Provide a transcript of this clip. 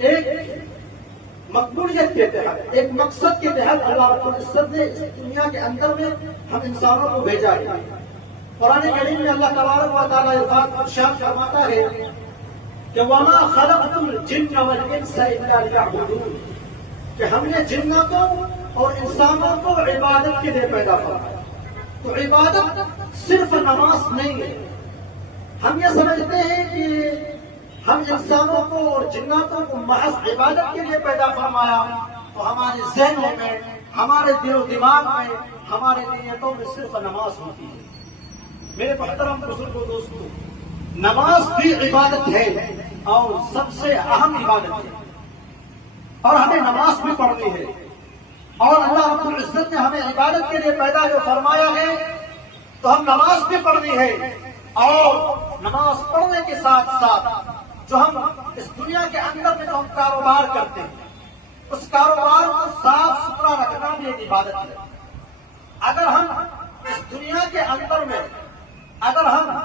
ایک مقبولیت کے تحت، ایک مقصد کے تحت اللہ رب العزت نے اس دنیا کے اندر میں ہم انسانوں کو بھیجا ہے۔ قرآن کریم میں اللہ تبارک و تعالیٰ ارشاد فرماتا ہے کہ وَمَا خَلَقْتُ الْجِنَّ وَالْإِنسَ إِلَّا لِيَعْبُدُونِ، کہ ہم نے جناتوں اور انسانوں کو عبادت کے لیے پیدا فرمایا۔ تو عبادت صرف نماز نہیں ہے۔ ہم یہ سمجھتے ہیں کہ ہم انسانوں کو اور جناتوں کو محض عبادت کے لیے پیدا فرمایا، تو ہمارے ذہنوں میں، ہمارے دل و دماغ میں، ہمارے نیتوں میں صرف نماز ہوتی ہے۔ میرے محترم بزرگوں دوستوں، نماز بھی عبادت ہے اور سب سے اہم عبادت ہے، اور ہمیں نماز بھی پڑھنی ہے۔ اور اللہ رب العزت نے ہمیں عبادت کے لیے پیدا جو فرمایا ہے تو ہم نماز بھی پڑھنی ہے، اور نماز پڑھنے کے ساتھ ساتھ جو ہم اس دنیا کے اندر میں جو ہم کاروبار کرتے ہیں، اس کاروبار کو صاف ستھرا رکھنا بھی ایک عبادت ہے۔ اگر ہم اس دنیا کے اندر میں اگر ہم